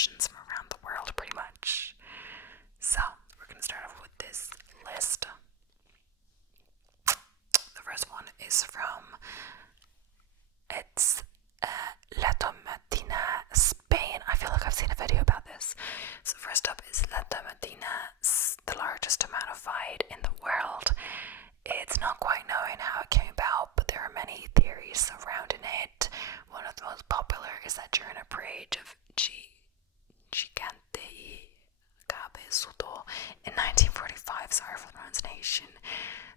traditions from around the world, pretty much. So, we're going to start off with this list. The first one is from, it's La Tomatina, Spain. I feel like I've seen a video about this. So first up is La Tomatina, the largest tomato fight in the world. It's not quite known how it came about, but there are many theories surrounding it. One of the most popular is that during a parade of Gigante Cabezudo in 1945, sorry for the pronunciation,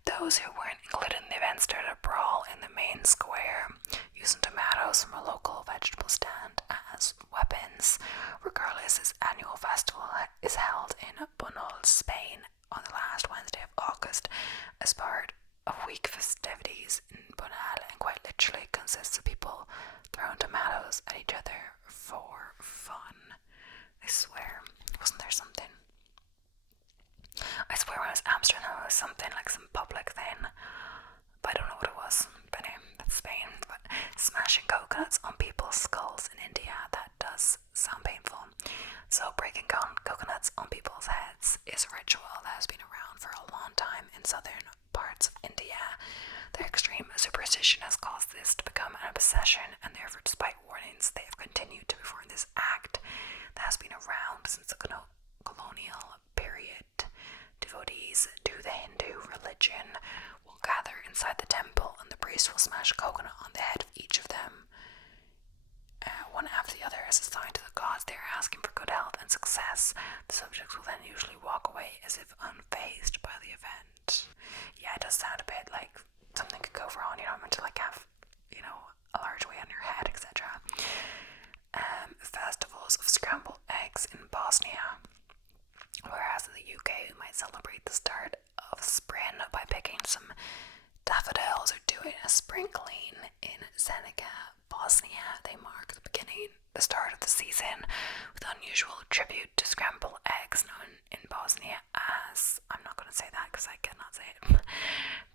those who weren't included in the event started a brawl in the main square, using tomatoes from a local vegetable stand as weapons. Regardless, this annual festival is held in Bunol, Spain, on the last Wednesday of August as part of week festivities in Bunal, and quite literally consists of people throwing tomatoes at each other for fun. I swear, wasn't there something? I swear when I was in Amsterdam it was something like some public thing, but I don't know what it was. But anyway, that's Spain. But smashing coconuts on people's skulls in India, that does sound painful. So breaking coconuts on people's heads is a ritual that has been around for a long time in southern parts of India. Their extreme superstition has caused this to become an obsession, and therefore, despite warnings, they have continued to perform this act that has been around since the colonial period. Devotees to the Hindu religion will gather inside the temple, and the priest will smash a coconut on the head of each of them, one after the other, as a sign to the gods they are asking for good health and success. The subjects will then usually walk away as if unfazed by the event. Yeah, it does sound a bit like something could go wrong. You're not meant to like have, a large weight on your head, etc. Festivals of scrambled eggs in Bosnia. Whereas in the UK, we might celebrate the start of spring by picking some daffodils or doing a spring clean. In Zenica, Bosnia, they mark the start of the season with unusual tribute to scrambled eggs, known in Bosnia as, I'm not going to say that because I cannot say it.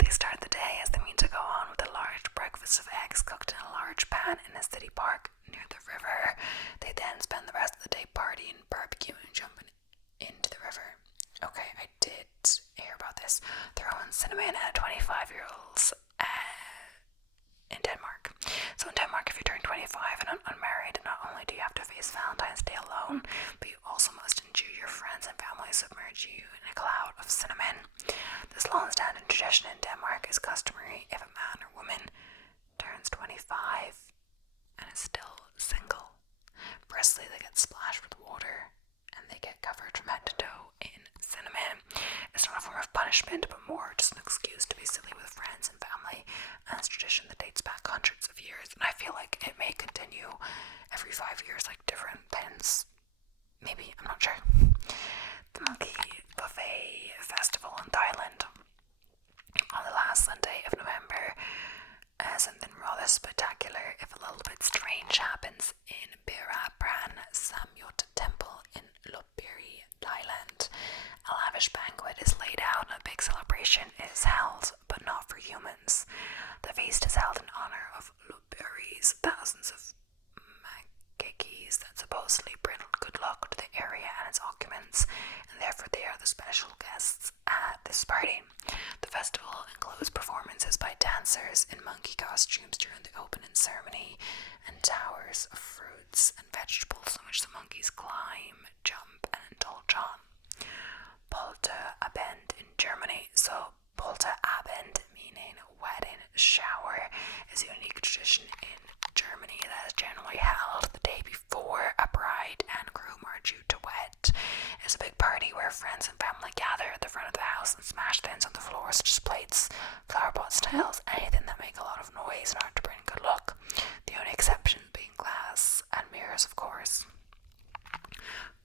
They start the day as they mean to go on with a large breakfast of eggs cooked in a large pan in a city park near the river. They then spend the rest of the day partying, barbecuing, and jumping into the river. Okay, I did hear about this. Throwing cinnamon at 25-year-olds in Denmark. So in Denmark, if you turn 25 and unmarried, not only do you have to face Valentine's Day alone, but you also must endure your friends and family submerge you in a cloud of cinnamon. This long-standing tradition in Denmark is customary if a man or woman turns 25 and is still single. Firstly, they get splashed with water and they get covered from head to toe in cinnamon. It's not a form of punishment, but more just an excuse to be silly with friends and family, and it's a tradition that dates back hundreds of years, and I feel like it may continue every 5 years, like different things. Maybe, I'm not sure. The Monkey Buffet Festival in Thailand. On the last Sunday of November, something rather spectacular, if a little bit strange, happens in Bira Pran Samyot Temple in Lopburi, Thailand. A lavish banquet is laid out and a big celebration is held, but not for humans. The feast is held in honor of Lopburi's thousands of magekis that supposedly bring good luck to the area and its occupants, and therefore they are the special guests at this party. The festival includes performances by dancers in monkey costumes during the opening ceremony, and towers of fruits and vegetables in which the monkeys climb, jump, and indulge on. Polter Abend in Germany. So Polter Abend, meaning wedding shower, is a unique tradition in Germany that is generally held the day before a bride and groom are due to wed. It's a big party where friends and family gather at the front of the house and smash things on the floor, such as plates, flower pots, tiles, anything that make a lot of noise in order to bring good luck. The only exception being glass and mirrors, of course.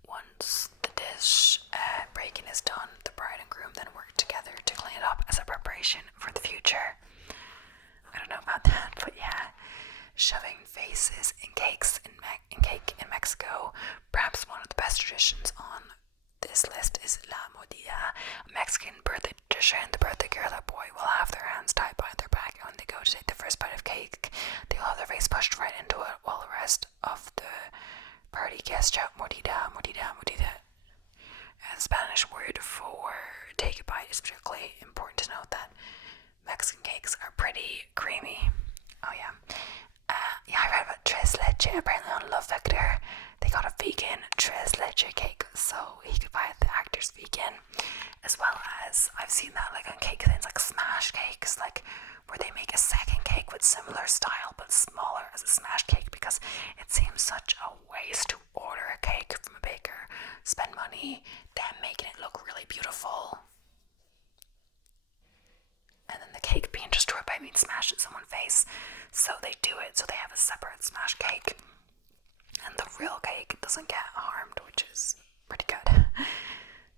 Once the dish breaking is done, the bride and groom then work together to clean it up as a preparation for the future. I don't know about that, but yeah. Shoving faces in cake in Mexico. Perhaps one of the best traditions on this list is La Modilla, a Mexican birthday tradition. The birthday girl or boy will have their hands tied behind their back, and when they go to take the first bite of cake, they'll have their face pushed right into it, while the rest of the party guests shout Mordida apparently on Love Victor, they got a vegan tres leche cake, so he could buy the actor's vegan. As well as, I've seen that like on cake things like smash cakes, like where they make a second cake with similar style but smaller as a smash cake, because it seems such a waste to order a cake from a baker, spend money, then making it look really beautiful, and then the cake being destroyed by being smashed in someone's face. So they do it so they have a separate smash cake, and the real cake doesn't get harmed, which is pretty good.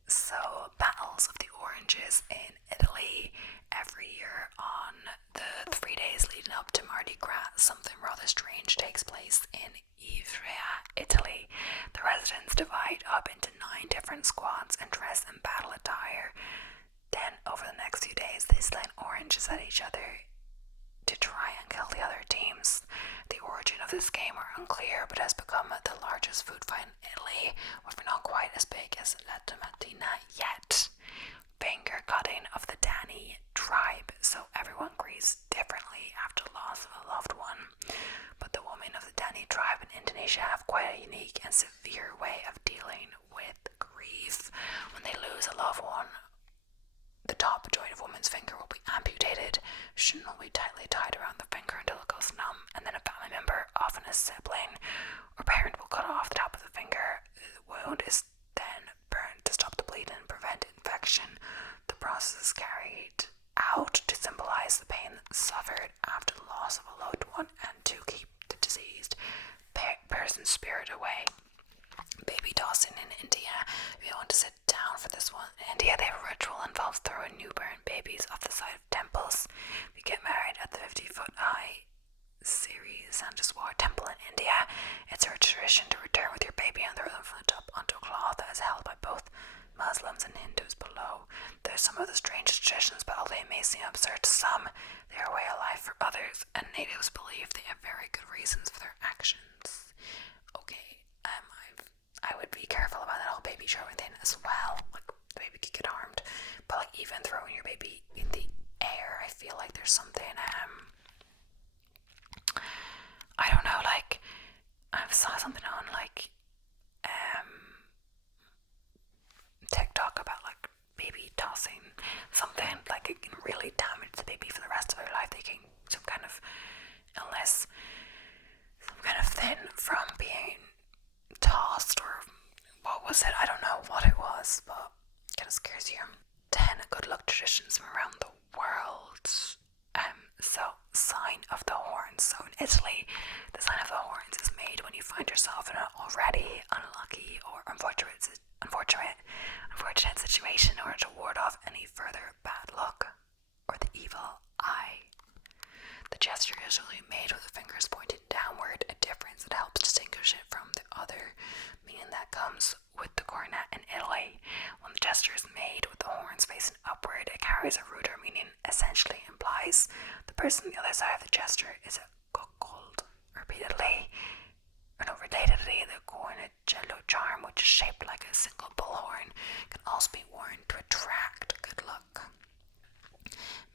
So, battles of the oranges in Italy. Every year on the 3 days leading up to Mardi Gras, something rather strange takes place in Ivrea, Italy. The residents divide up into 9 different squads and dress in battle attire. Then, over the next few days, they sling oranges at each other to try and kill the other teams. The origin of this game are unclear, but has become the largest food fight in Italy, which not quite as big as La Tomatina yet. Finger cutting of the Dani tribe, so everyone grieves differently after loss of a loved one. But the women of the Dani tribe in Indonesia have quite a unique and severe way of dealing with grief. When they lose a loved one, the top joint of a woman's finger will be amputated. Shouldn't be tightly tied around the finger until it goes numb, and then a family member, often a sibling or parent, will cut off the top of the finger. The wound is then burned to stop the bleeding and prevent infection. The process is carried out to symbolize the pain suffered after the loss of a loved one and to keep the deceased person's spirit away. Baby tossing in India. If you want to sit down for this one, in India they have a ritual involves throwing newborn babies off the side of temples. If you get married at the 50-foot high Sri Sandeswar temple in India, it's a tradition to return with your baby and throw them from the top onto a cloth that is held by both Muslims and Hindus below. There's some of the strangest traditions, but although they may seem absurd to some, they are a way of life for others, and natives believe they have very good reasons for their actions. Okay, I would be careful about that whole baby throwing thing as well. Like, the baby could get harmed, but like even throwing your baby in the air, I feel like there's something I don't know, like I saw something on like TikTok about like baby tossing something, like it can really damage the baby for the rest of their life. They can some kind of illness, some kind of thing from being tossed, or what was it? I don't know what it was, but it kind of scares you. 10 good luck traditions from around the world. So sign of the horns. So in Italy, the sign of the horns is made when you find yourself in an already unlucky or unfortunate situation in order to ward off any further bad luck or the evil eye. The gesture is usually made with the fingers pointing downward, a difference that helps distinguish it from the other meaning that comes with the cornet in Italy. When the gesture is made with the horns facing upward, it carries a ruder meaning, essentially implies the person on the other side of the gesture is a cuckold. Relatedly, the cornicello charm, which is shaped like a single bullhorn, can also be worn to attract good luck.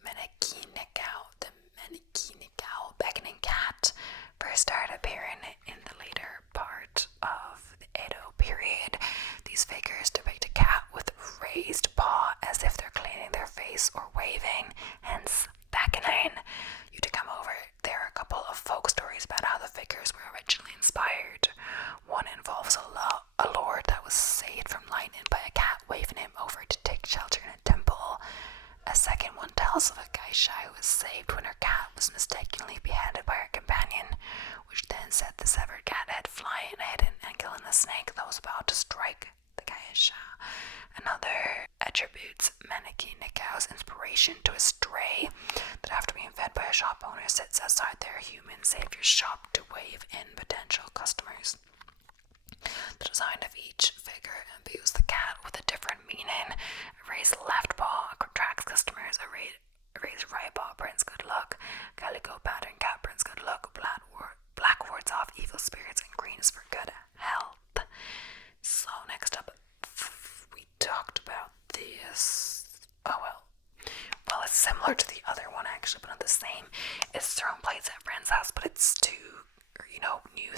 Menekinekau, the Menekinekau beckoning cat, first started appearing in the later part of the Edo period. These figures depict a cat with raised paw as if they're cleaning their face or waving, hence beckoning you to come over. There are a couple of folk stories about how the figures were originally inspired. One involves a lord that was saved from lightning by a cat waving him over to take shelter in a temple. A second one tells of a geisha who was saved when her cat was mistakenly beheaded by her companion, which then set the severed cat head flying hidden and killing the snake that was about to strike the geisha. Another attributes Menekinekau's inspiration to a stray that, after being fed by a shop owner, sits outside their human savior's shop to wave in potential customers. The design of each figure imbues the cat with a different meaning. A raised left paw attracts customers, a raised right paw brings good luck, calico pattern cat brings good luck, black wards off evil spirits, and green is for good health. So next up, we talked about this. Well, it's similar to the other one actually, but not the same. It's throwing plates at friends' house, but it's to, new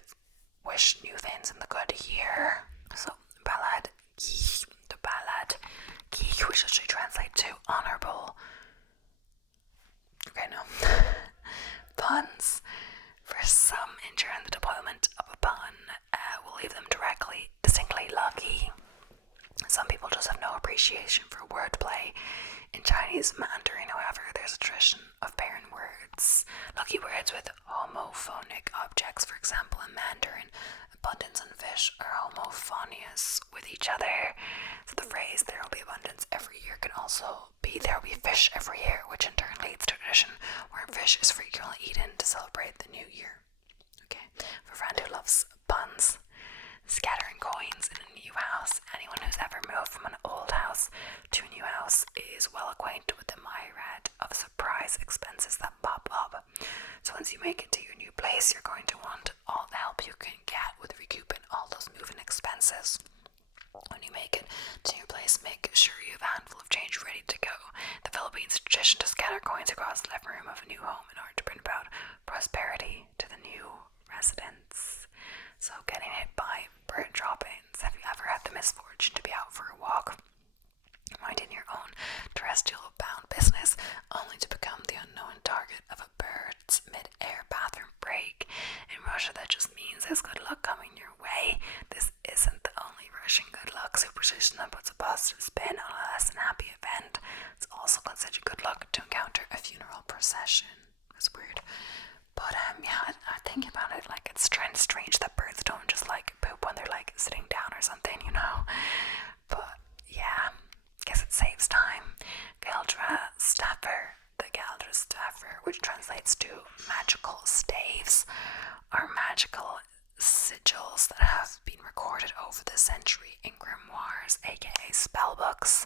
coins in the good year. So Balad Gich, the Balad Gich, which actually translates to honourable. Okay, no. Puns. For some, enduring the deployment of a pun will leave them distinctly lucky. Some people just have no appreciation for wordplay. In Chinese Mandarin, however, there's a tradition of pairing words, lucky words with homophonic objects. For example, in Mandarin, abundance and fish are homophonious with each other. So the phrase "there will be abundance every year" can also be "there will be fish every year," which in turn leads to a tradition where fish is frequently eaten to celebrate the new year. Okay, for a friend who loves puns. Scattering coins in a new house. Anyone who's ever moved from an old house to a new house is well acquainted with the myriad of surprise expenses that pop up. So once you make it to your new place, you're going to want all the help you can get with recouping all those moving expenses. When you make it to your place, make sure you have a handful of change ready to go. The Philippines' tradition to scatter coins across the living room of a new home in order to bring about prosperity to the new residents. So getting hit by bird droppings. Have you ever had the misfortune to be out for a walk, minding your own terrestrial bound business, only to become the unknown target of a bird's mid-air bathroom break? In Russia, that just means there's good luck coming your way. This isn't the only Russian good luck superstition that puts a positive spin on a less than happy event. It's also considered good luck to encounter a funeral procession. That's weird. But yeah, I think about it, like, it's kind of strange that birds don't just like poop when they're like sitting down or something, you know. But yeah, guess it saves time. Galdra Staffer, the Galdra Staffer, which translates to magical staves, are magical sigils that have been recorded over the century in grimoires, aka spellbooks.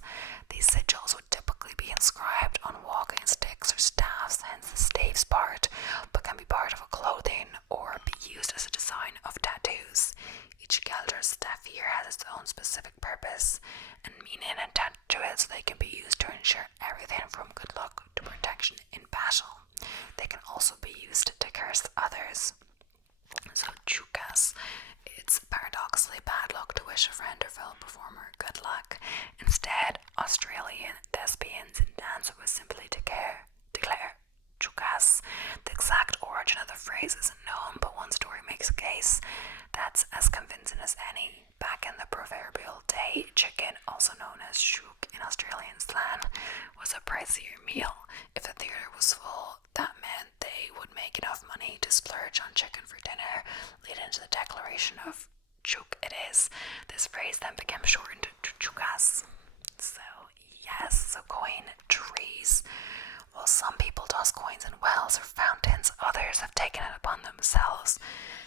These sigils would typically be inscribed on walking sticks or staffs, hence the staves part, but can be part of a clothing or be used as a design of tattoos. Each Galdra Staffir has its own specific purpose and meaning attached to it, so they can be used to ensure everything from good luck to protection in battle. They can also be used to curse others. So chukas, it's paradoxically bad luck to wish a friend or fellow performer good luck. Instead, Australian thespians in dance would simply declare chukas. The exact origin of the phrase isn't known, but one story makes a case that's as convincing as any. Back in the proverbial day, chicken, also known as chook in Australian slang, was a pricier meal. If the theatre was full, that meant they would make enough money to splurge on chicken for dinner, leading to the declaration of chook it is. This phrase then became shortened to chukas. So yes, so coin trees. While some people toss coins in wells or fountains, others have taken it upon themselves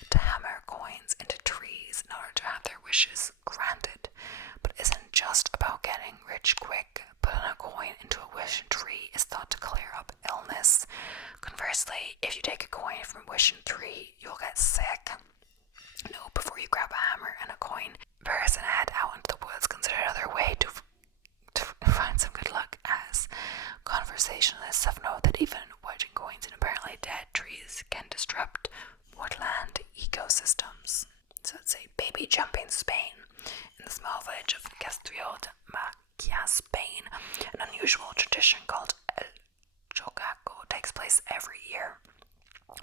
to hammer coins into trees in order to have their wishes granted. But it isn't just about getting rich quick. Putting a coin into a wishing tree is thought to clear up illness. Conversely, if you take a coin from a wishing tree, you'll get sick. Know before you grab a hammer and a coin. Person head out into the woods, consider another way to find some good luck, as conversationalists have noted that even wedging coins in apparently dead trees can disrupt woodland ecosystems. So let's say baby jumping Spain. In the small village of Castelló de Maquia, Spain, an unusual tradition called El Chocaco takes place every year.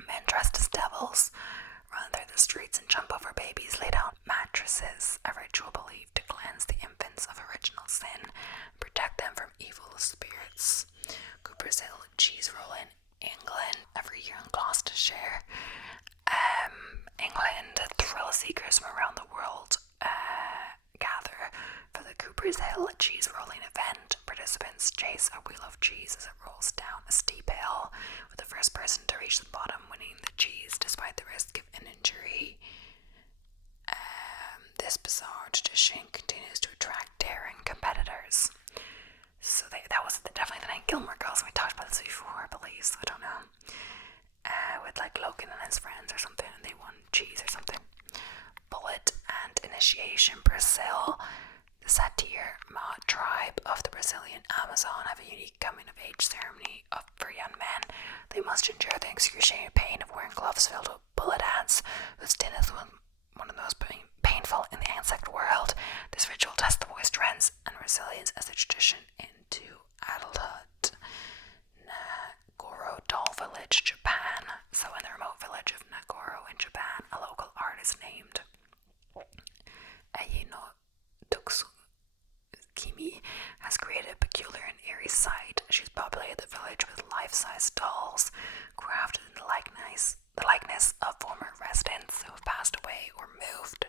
Men dressed as devils run through the streets and jump over babies, lay down mattresses, a ritual believed to cleanse the infants of original sin and protect them from evil spirits. Brazil cheese roll in England every year in Gloucestershire. England, thrill seekers from around the world gather for the Cooper's Hill cheese rolling event. Participants chase a wheel of cheese as it rolls down a steep hill, with the first person to reach the bottom winning the cheese despite the risk of an injury. This bizarre tradition continues to attract daring competitors. So that was definitely the night Gilmore Girls. We talked about this before, I believe, so I don't know. With like Logan and his friends or something, and they won cheese or something. Bullet and initiation, Brazil. The Satir Ma tribe of the Brazilian Amazon have a unique coming-of-age ceremony for young men. They must endure the excruciating pain of wearing gloves filled with bullet ants, whose tin is one of the most Ayino Kimi has created a peculiar and eerie site. She's populated the village with life-size dolls, crafted in the likeness of former residents who have passed away or moved.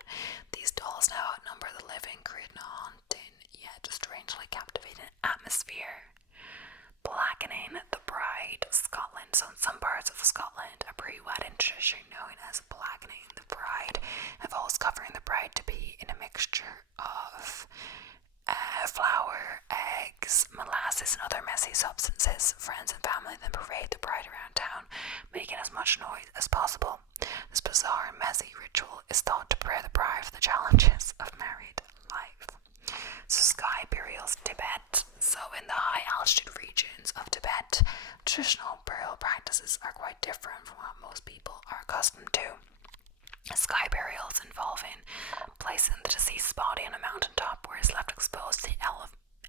These dolls now outnumber the living, creating a haunting yet strangely captivating atmosphere. Blackening the bride, Scotland. So in some parts of Scotland, a pre-wedding tradition known as blackening the bride involves covering the bride to be in a mixture of flour, eggs, molasses, and other messy substances. Friends and family then parade the bride around town, making as much noise as possible. This bizarre and messy ritual is thought to prepare the bride for the challenges of married life. So sky burials, Tibet. So in the high altitude regions of Tibet, traditional burial practices are quite different from what most people are accustomed to. Sky burials involving placing the deceased body on a mountaintop where it's left exposed to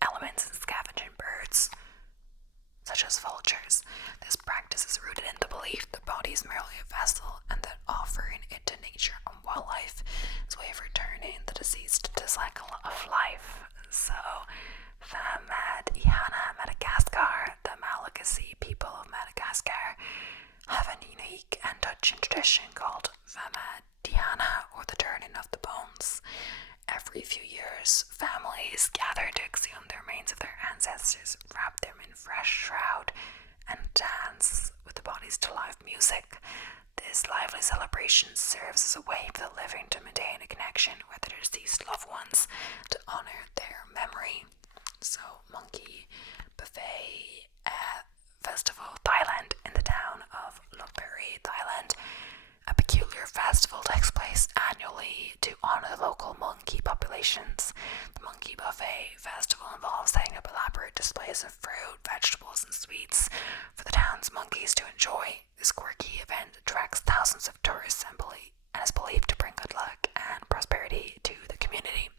elements and scavenging birds, such as vultures. This practice is rooted in the belief that the body is merely a vessel and that offering it to nature and wildlife is a way of returning the deceased to the cycle of life. So, Famadiana, Madagascar, the Malagasy people of Madagascar have a unique and touching tradition called Famadiana, or the turning of the bones. Every few years, families gather to exhume the remains of their ancestors, wrap them in fresh shroud, and dance with the bodies to live music. This lively celebration serves as a way for the living to maintain a connection with their deceased loved ones to honor their memory. So, Monkey Buffet Festival, Thailand, in the town of Lopburi, Thailand. A peculiar festival takes place annually to honor the local monkey populations. The Monkey Buffet Festival involves setting up elaborate displays of fruit, vegetables, and sweets for the town's monkeys to enjoy. This quirky event attracts thousands of tourists and is believed to bring good luck and prosperity to the community.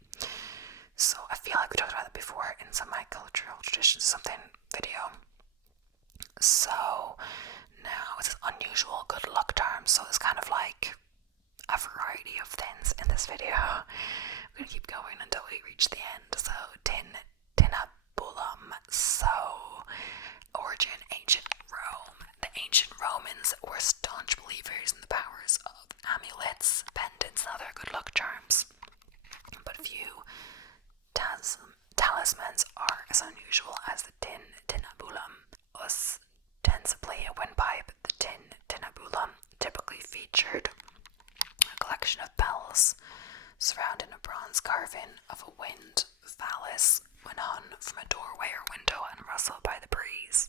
So I feel like we talked about it before in some of my cultural traditions something video. So now it's an unusual good luck term, so it's kind of like a variety of things in this video. We're gonna keep going until we reach the end. So Tinabulam. So origin, ancient Rome. The ancient Romans were staunch believers in the powers of amulets, pendants, and other good luck charms. But few talismans are as unusual as the Tinabulam. Ostensibly a windpipe, the Tinabulam typically featured a collection of bells surrounding a bronze carving of a wind phallus when hung from a doorway or window and rustled by the breeze.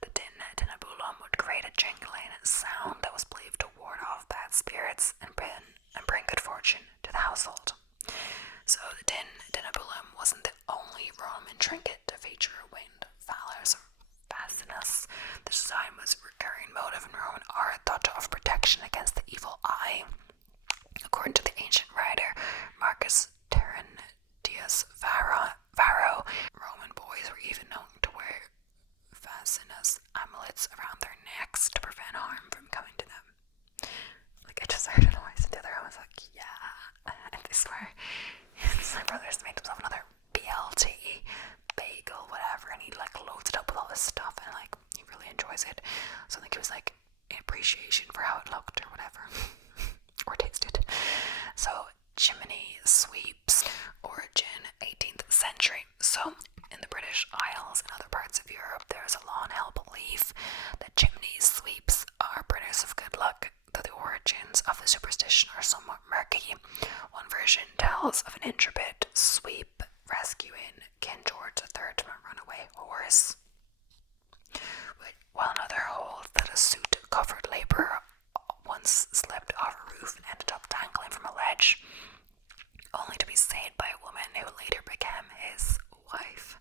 The Tinabulam would create a jingling sound that was believed to ward off bad spirits and bring good fortune to the household. So the Tinabulam wasn't the only Roman trinket to feature a wind phallus or fascinus. The design was a recurring motive in Roman art, thought to offer protection against the evil eye. According to the ancient writer Marcus Terentius Varro, Roman boys were even known to wear fascinus amulets around their necks to prevent harm from coming to them. Like, I just heard a noise, and the other one was like, yeah. And they swear, my brother's made himself another BLT bagel, whatever, and he like loads it up with all this stuff, and like he really enjoys it. So I think it was like an appreciation for how it looked or whatever, or tasted. So chimney sweeps, origin 18th century. So in the British Isles and other parts of Europe, there's a long-held belief that chimney sweeps are bringers of good luck, though the origins of the superstition are somewhat murky. One version tells of an intrepid sweep rescuing King George III from a runaway horse, while another holds that a suit-covered labourer once slipped off a roof and ended up dangling from a ledge, only to be saved by a woman who later became his wife.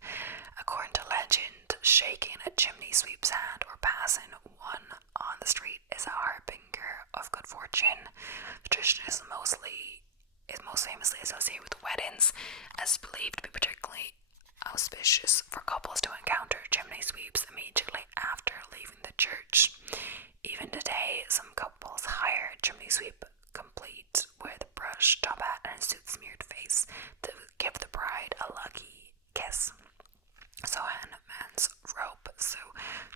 According to legend, shaking a chimney sweep's hand or passing one on the street is a harbinger of good fortune. The tradition is most famously associated with weddings, as believed to be particularly auspicious for couples to encounter chimney sweeps immediately after leaving the church. Even today, some couples hire a chimney sweep complete with brush, top hat, and a soot-smeared face to give the bride a lucky kiss. So hangman's rope. So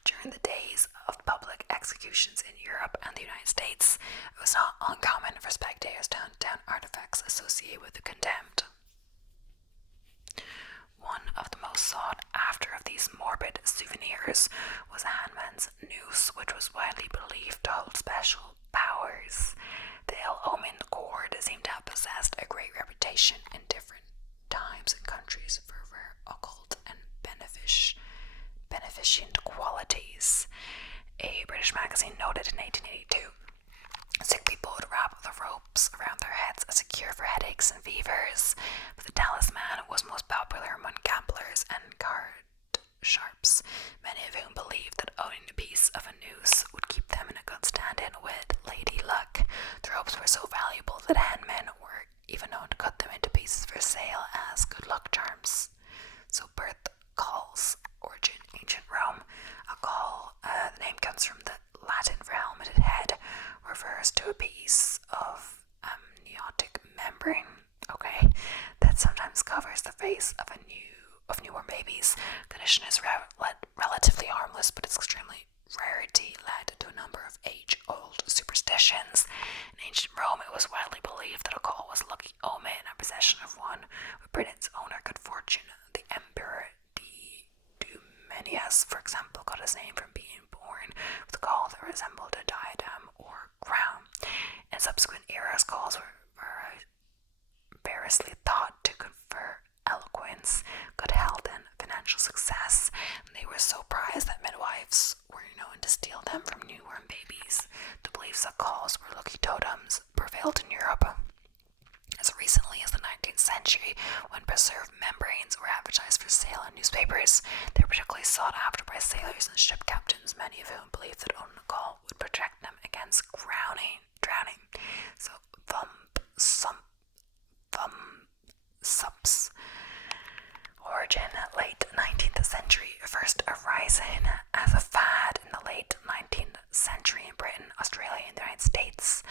during the days of public executions in Europe and the United States, it was not uncommon for spectators to hunt down artifacts associated with the condemned. One of the most sought after of these morbid souvenirs was a hangman's noose, which was widely believed to hold special powers. The ill-omened cord seemed to have possessed a great reputation in different times and countries for rare occult and beneficent qualities. A British magazine noted in 1882, sick people would wrap the ropes around their heads as a cure for headaches and fevers, but the talisman was most popular among gamblers and card sharps, many of whom believed that owning a piece of a noose would keep them in a good stand-in with Lady Luck. The ropes were so valuable that hangmen were even known to cut them into pieces for sale as good luck charms. So birth calls, origin, ancient Rome. A call, the name comes from the Latin for helmeted head, refers to a piece of amniotic membrane, that sometimes covers the face of newborn babies. The condition is relatively harmless, but its extremely rarity led to a number of age-old superstitions. In ancient Rome, it was widely believed that a caul was a lucky omen, and possession of one would bring its owner good fortune. The Emperor Dumenius, for example, got his name from being born with a caul that resembled a diadem or crown. In subsequent eras, cauls were variously thought to confer eloquence, good health, and financial success. And they were so prized that midwives were known to steal them from newborn babies. The beliefs that cauls were lucky totems prevailed in Europe. As recently as the 19th century, when preserved membranes were advertised for sale in newspapers, they were particularly sought after by sailors and ship captains, many of whom believed that owning a caul would protect them against drowning. So, sups. Origin, late 19th century, first arising as a fad in the late 19th century in Britain, Australia, and the United States.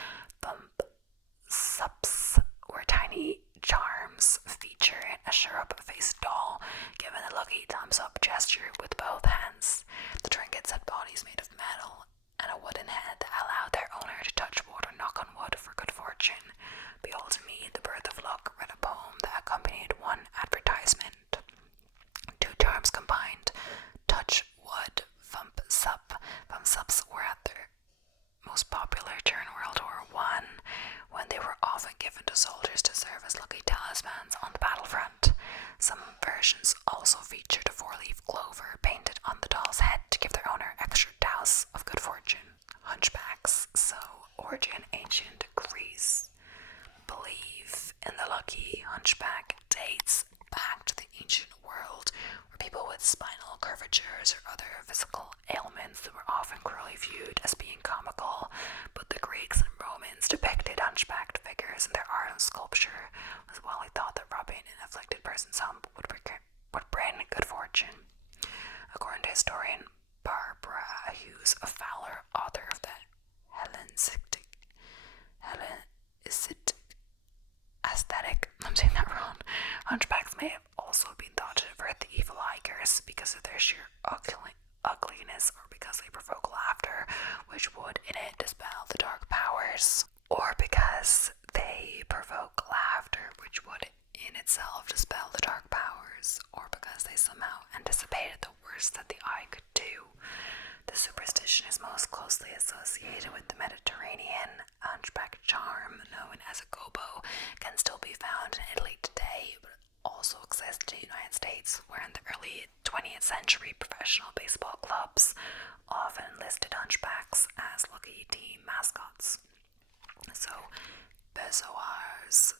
Sups were tiny charms featuring a syrup-faced doll given a lucky thumbs-up gesture with both hands. The trinkets had bodies made of metal and a wooden head that allowed their owner to touch wood or knock on wood for good fortune. Behold me, the birth of luck, read a poem that accompanied one advertisement. Two charms combined, touch wood, thump sup. Thumb sups were at their most popular during World War I, when they were often given to soldiers to serve as lucky talismans on the battlefront. Some versions also featured a four-leaf clover painted on the doll's head to give their owner extra douse of good fortune. Hunchbacks. So, origin, ancient Greece. Belief in the lucky hunchback dates back to the ancient world, where people with spinal curvatures or other physical ailments that were often cruelly viewed as being comical, but the Greeks and Romans depicted hunchbacked figures in their art and sculpture. It was widely thought that rubbing an afflicted person's hump would bring good fortune. According to historian Barbara Hughes, a Fowler, author of the Hellenistic aesthetic, I'm saying that wrong, hunchbacks may have also been thought to avert the evil eye curse because of their sheer ugliness, or because they provoke laughter, which would in it dispel the dark powers, or because they provoke laughter, which would in itself dispel the dark powers, or because they somehow anticipated the worst that the eye could do. The superstition is most closely associated with the Mediterranean. Hunchback charm, known as a gobo, can still be found in Italy today, but also exists in the United States, where in the early 20th century professional baseball clubs often listed hunchbacks as lucky team mascots. So, bezoars.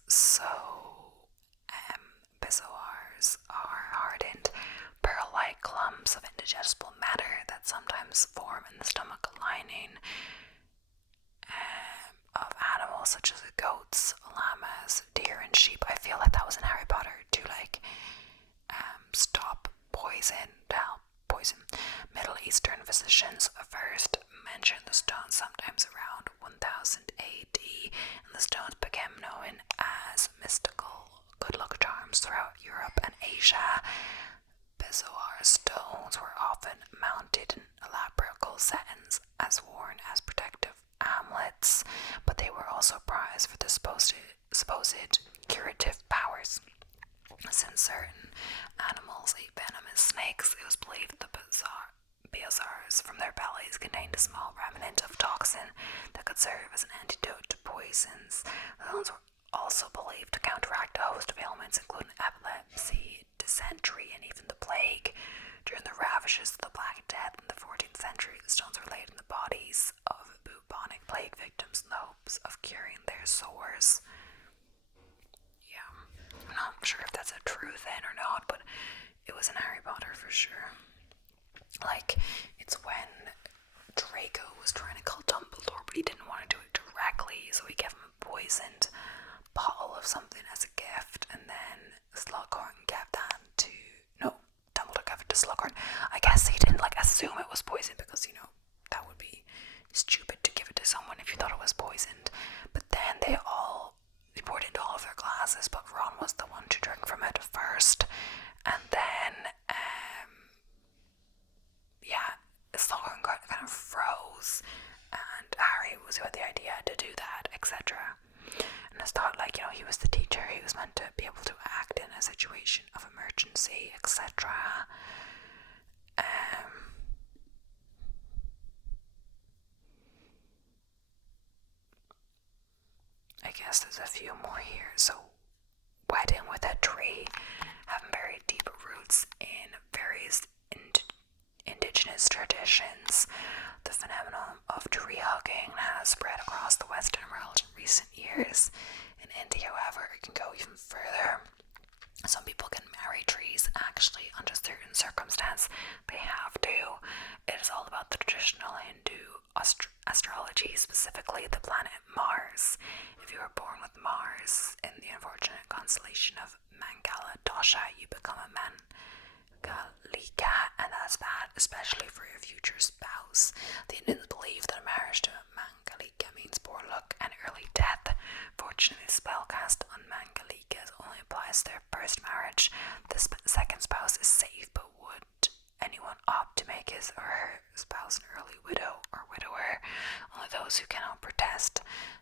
Bezoars are hardened, pearl-like clumps of indigestible matter that sometimes form in the stomach lining of animals such as goats, llamas, deer, and sheep. I feel like that was in Harry Potter to stop poison, to help poison. Middle Eastern physicians first mentioned the stones sometimes around 1000 AD, and the stones became known as mystical Asia. Bezoar stones were often mounted in elaborate gold settings as worn as protective amulets, but they were also prized for their supposed curative powers. Since certain animals ate venomous snakes, it was believed the bezoars from their bellies contained a small remnant of toxin that could serve as an antidote to poisons. Those were also believed to counteract a host of ailments, including epilepsy, dysentery, and even the plague. During the ravages of the Black Death in the 14th century, the stones were laid in the bodies of bubonic plague victims in the hopes of curing their sores. Yeah, I'm not sure if that's a true thing or not, but it was in Harry Potter for sure. Like, it's when Draco was trying to kill Dumbledore, but he didn't want to do it directly, so he gave him a poisoned bottle of something as a gift, and then Slughorn gave that to... No, Dumbledore gave it to Slughorn. I guess he didn't, assume it was poisoned, because, that would be stupid to give it to someone if you thought it was poisoned. But then they poured it into all of their glasses, but Ron was the one to drink from it first, and then, Slughorn kind of froze, and Harry was who had the idea to do that, etc. And it's thought, he was the teacher, he was meant to be able to act in a situation of emergency, etc. I guess there's a few more here. So, wedding with a tree having very deep roots in various indigenous traditions. The phenomenon of tree hugging has spread across the Western world in recent years. In India, however, it can go even further. Some people can marry trees actually under certain circumstances. They have to. It is all about the traditional Hindu astrology, specifically the planet Mars. If you were born with Mars in the unfortunate constellation of Mangala Dosha, you become a Mangalika, and that's bad, especially for your future spouse. The Indians believe that a marriage to a Mangalika means poor luck and early death. Fortunately, the spell cast on Mangalikas only applies to their first marriage. The second spouse is safe, but would anyone opt to make his or her spouse an early widow or widower? Only those who cannot protest.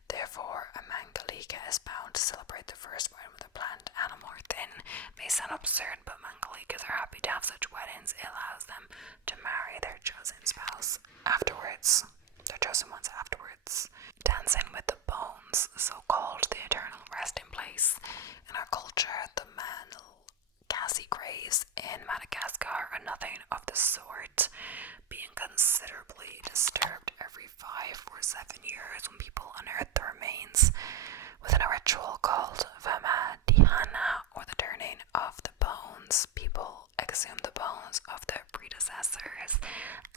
Therefore, a Mangalika is bound to celebrate the first wedding with a plant, animal, or thing. May sound absurd, but Mangalikas are happy to have such weddings. It allows them to marry their chosen spouse afterwards. Their chosen ones afterwards. Dancing with the bones, so called the eternal resting place. In our culture, the Malagasy graves in Madagascar are nothing of the sort, being considerably disturbed every 5 or 7 years when people unearth the remains within a ritual called Vamadihana, or the turning of the bones. People exhume the bones of their predecessors,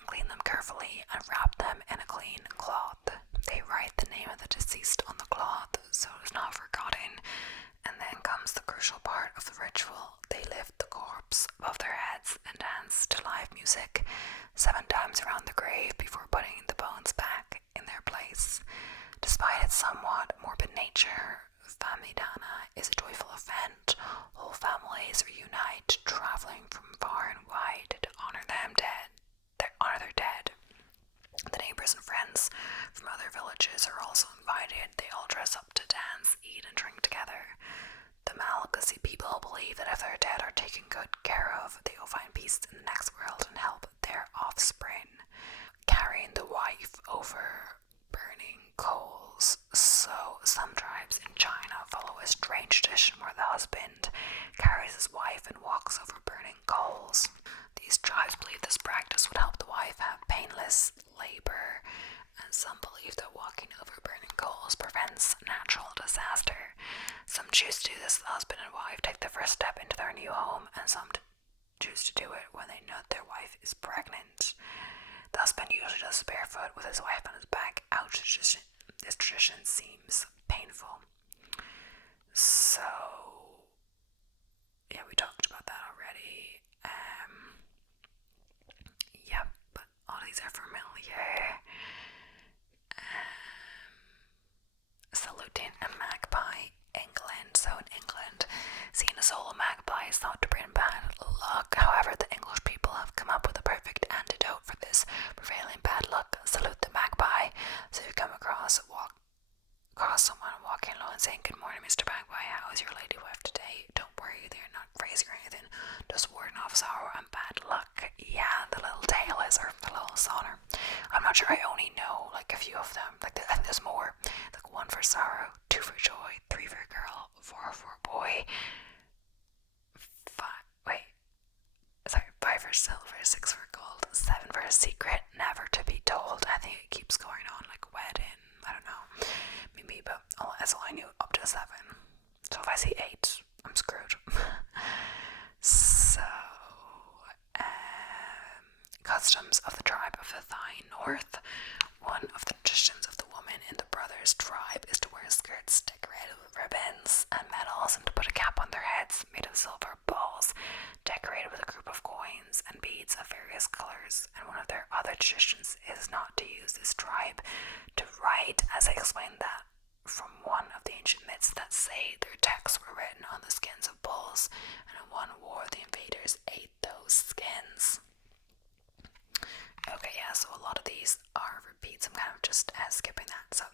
clean them carefully, and wrap them in a clean cloth. They write the name of the deceased on the cloth so it is not forgotten. And then comes the crucial part of the ritual. They lift the corpse above their heads and dance to live music 7 times around the grave before putting the bones back in their place. Despite its somewhat morbid nature, Famidana is a joyful event. Whole families reunite, traveling from far and wide to honor their dead. The neighbors and friends from other villages are also invited. They all dress up to dance, eat, and drink together. The Malagasy people believe that if their dead are taken good care of, they will find peace in the next world and help their offspring. Carrying the wife over burning coals. So, some tribes in China follow a strange tradition where the husband carries his wife and walks over burning coals. These tribes believe this practice would help the wife have painless labor, and some believe that walking over burning coals prevents natural disaster. Some choose to do this with the husband and wife take the first step into their new home, and some choose to do it when they know their wife is pregnant. The husband usually does barefoot with his wife on his back. Ouch, this tradition seems painful. So, yeah, we talked about that already. Yep, but all these are familiar. Saluting a magpie, England. So in England, seeing a solo magpie is thought to bring bad is your lady wife today. Don't worry, they're not crazy or anything. Just warding off sorrow and bad luck. Yeah, the little tail is, or the little sonner. I'm not sure, I only know like a few of them. Like, I think there's more. Like 1 for sorrow, 2 for joy, 3 for girl, 4 for boy, 5 for silver, 6 for gold, 7 for a secret, never to be told. I think it keeps going on, like wedding, I don't know, maybe, but that's all I knew, up to 7. So if I see 8, I'm screwed. So, customs of the tribe of the Thai North. One of the traditions of the woman in the brothers' tribe is to wear skirts decorated with ribbons and medals, and to put a cap on their heads made of silver balls, decorated with a group of coins and beads of various colors. And one of their other traditions is not to use this tribe to write, as I explained that from one of the ancient myths that say their texts were written on the skins of bulls, and in one war the invaders ate those skins. Okay, yeah, so a lot of these are repeats. I'm kind of just skipping that. So,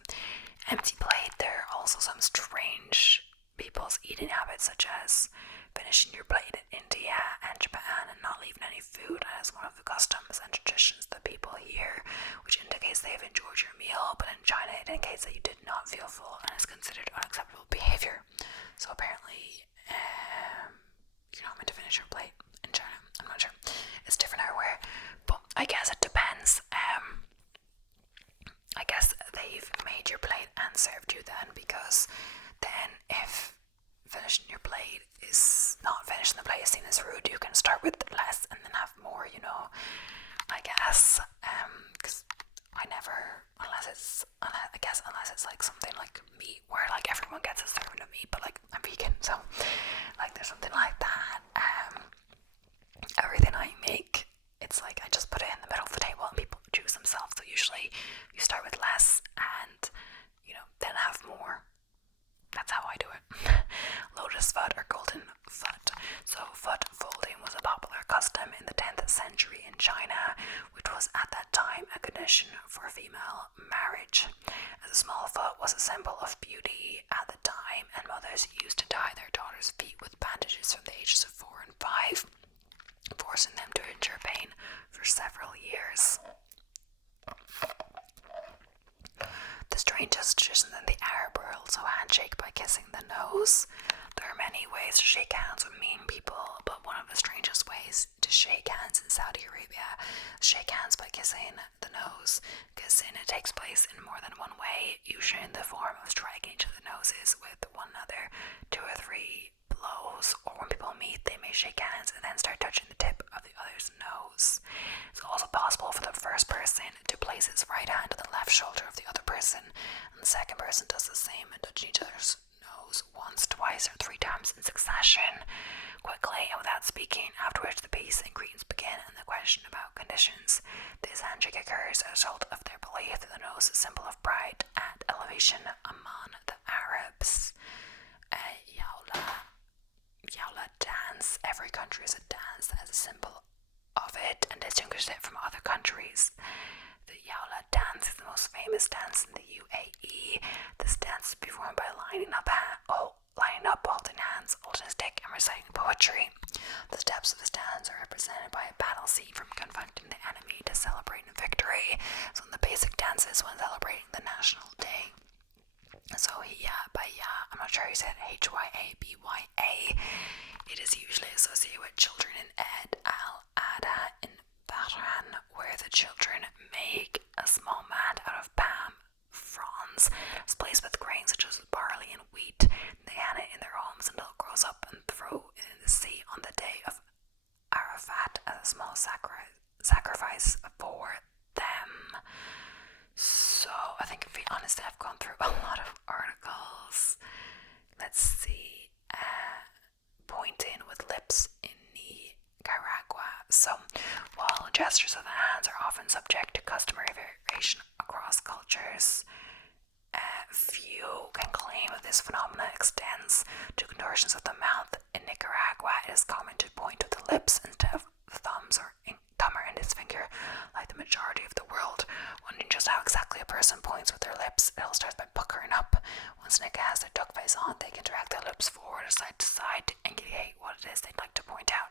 empty plate. There are also some strange people's eating habits, such as finishing your plate in India and Japan and not leaving any food as one of the customs and traditions that people here, which indicates they have enjoyed your meal, but in China it indicates that you did not feel full and is considered unacceptable behavior. So apparently, you're not meant to finish your plate in China. I'm not sure. It's different everywhere, but I guess it depends. I guess they've made your plate and served you then, because then if finishing your plate is not finishing the plate is seen as rude, you can start with less and then have more, you know, I guess, because I never, unless it's like something like meat, where like everyone gets a serving of meat, but like I'm vegan, so like there's something like that. Everything I make, it's like I just put it in the middle of the table and people choose themselves. So usually you start with less and, you know, then have more. That's how I do it. Lotus foot or golden foot. So foot folding was a popular custom in the 10th century in China, which was at that time a condition for female marriage, as a small foot was a symbol of beauty at the time, and mothers used to tie their daughters' feet with bandages from the ages of 4 and 5, forcing them to endure pain for several years. The strangest tradition in the Arab world, so handshake by kissing the nose. There are many ways to shake hands with mean people, but one of the strangest ways to shake hands in Saudi Arabia is shake hands by kissing the nose. Kissing, it takes place in more than one way, usually in the form of striking each of the noses with one another 2 or 3 blows, or when people meet they may shake hands and then start touching the tip of the other's nose. It's also possible for the first person to place his right hand on the left shoulder of the other person, and the second person does the same and touching each other's nose once, twice, or 3 times in succession, quickly and without speaking, after which the peace and greetings begin and the question about conditions. This handshake occurs as a result of their belief that the nose is a symbol of pride and elevation among the Arabs. Yawla dance. Every country has a dance that has a symbol of it and distinguishes it from other countries. The Yawla dance is the most famous dance in the UAE. This dance is performed by lining up, holding hands, holding a stick, and reciting poetry. The steps of this dance are represented by a battle scene from confronting the enemy to celebrating victory. So in the basic dances when celebrating the national day. So I'm not sure he said Hyabya. It is usually associated with children in Eid al-Adha in Bahrain, where the children make a small mat out of palm fronds spliced with grains such as barley and wheat. They hang it in their homes until it grows up and throw it in the sea on the day of Arafat as a small sacrifice for them. So I think, to be honest, I've gone through a lot of articles. Let's see. Pointing with lips in Nicaragua. So while gestures of the hands are often subject to customary variation across cultures, few can claim that this phenomenon extends to contortions of the mouth. In Nicaragua, it is common to point with the lips instead of the thumb or index finger, like the majority of the world. Wondering just how exactly a person points with their lips, it all starts by puckering up. Once Nika has their duck face on, they contract their lips forward shoulder side to side to indicate what it is they'd like to point out.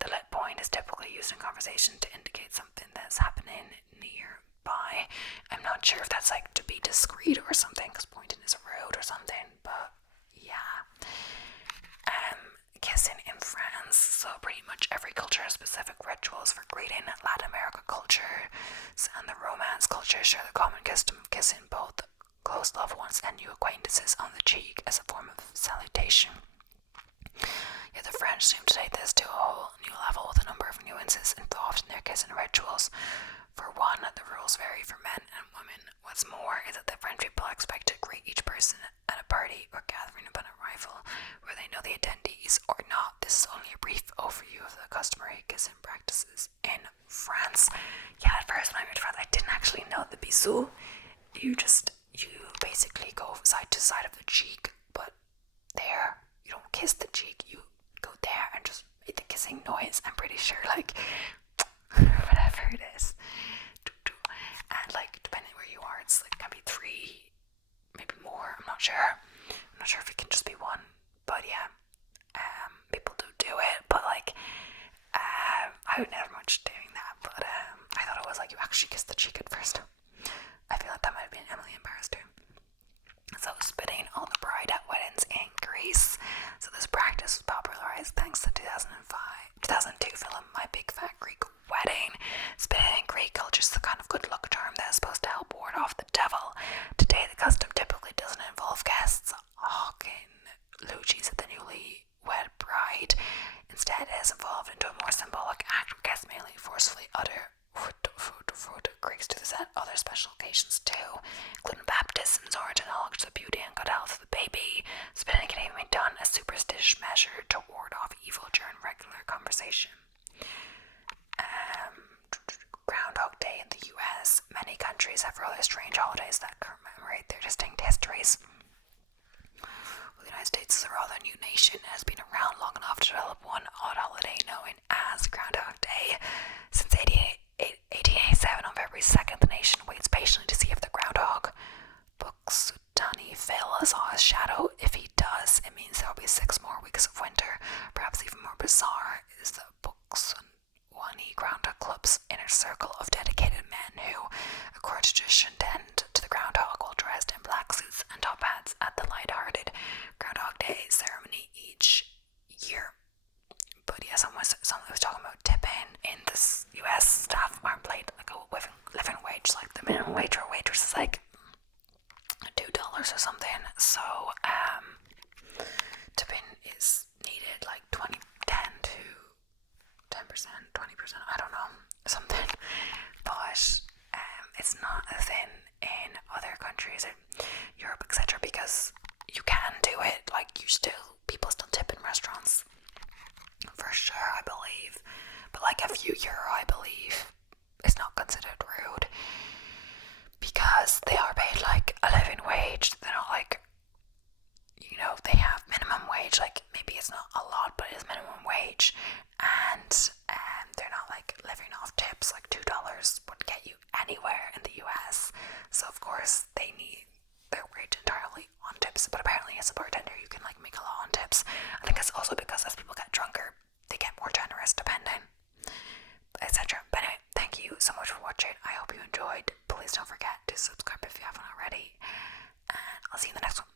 The lit point is typically used in conversation to indicate something that's happening nearby. I'm not sure if that's like to be discreet or something, because pointing is rude or something, but yeah. Kissing in France, so pretty much every culture has specific rituals for greeting. Latin America culture and the Romance culture share the common custom of kissing both close loved ones and new acquaintances on the cheek as a form of salutation. Yet the French seem to take this to a whole new level with a number of nuances involved in their kissing rituals. For one, the rules vary for men and women. What's more is that the French people are expected to greet each person at a party or gathering upon arrival, whether they know the attendees or not. This is only a brief overview of the customary kissing practices in France. Yeah, at first when I went to France, I didn't actually know the bisou. You basically go side to side of the cheek, but there, you don't kiss the cheek, you go there and just make the kissing noise. I'm pretty sure, like, whatever it is. And like, depending where you are, it's like, can be 3, maybe more, I'm not sure if it can just be 1, but yeah, people do it, but like, I would never much doing that, but I thought it was like you actually kiss the cheek at first. I feel like that might have been Emily in Paris too. So spitting on the bride at weddings in Greece. So this practice was popularized thanks to 2002 film My Big Fat Greek Wedding. Spitting in Greek culture is the kind of good luck charm that is supposed to help ward off the devil. Today the custom typically doesn't involve guests hawking luchis at the newly wed bride. Instead it is evolved into a more symbolic act where guests mainly forcefully utter Greeks do this at other special occasions too, including baptisms or to acknowledge the beauty and good health of the baby. Spitting can even be done as a superstitious measure to ward off evil during regular conversation. Groundhog Day in the US. Many countries have rather strange holidays that commemorate their distinct histories. Well, the United States is a rather new nation and has been around long enough to develop one odd holiday known as Groundhog Day. Since 1887, on February 2nd, the nation waits patiently to see if the groundhog Buxutani fails saw his shadow. If he does, it means there will be 6 more weeks of winter. Perhaps even more bizarre is the Buxutani Groundhog Club's inner circle of dedicated men who, according to tradition, tend to the groundhog while dressed in black suits and top hats at the light-hearted Groundhog Day ceremony each year. But yeah, someone was talking about tipping in this US. Staff aren't paid like a living wage, like the minimum wage or waitress is like $2 or something. So tipping is needed like 10 to 10%, 20%, I don't know, something. But it's not a thing in other countries in Europe, etc., because you can do it. Like people still tip in restaurants. For sure, I believe. But like a few euro, I believe, is not considered rude. Because they are paid like a living wage. They're not like, they have minimum wage. Like, maybe it's not a lot, but it is minimum wage. And they're not like living off tips. Like $2 would get you anywhere in the US. So of course, they need their wage entirely on tips. But apparently as a bartender, you can like make a lot on tips. I think it's also because as people get drunker, they get more generous depending, etc. But anyway, thank you so much for watching. I hope you enjoyed. Please don't forget to subscribe if you haven't already. And I'll see you in the next one.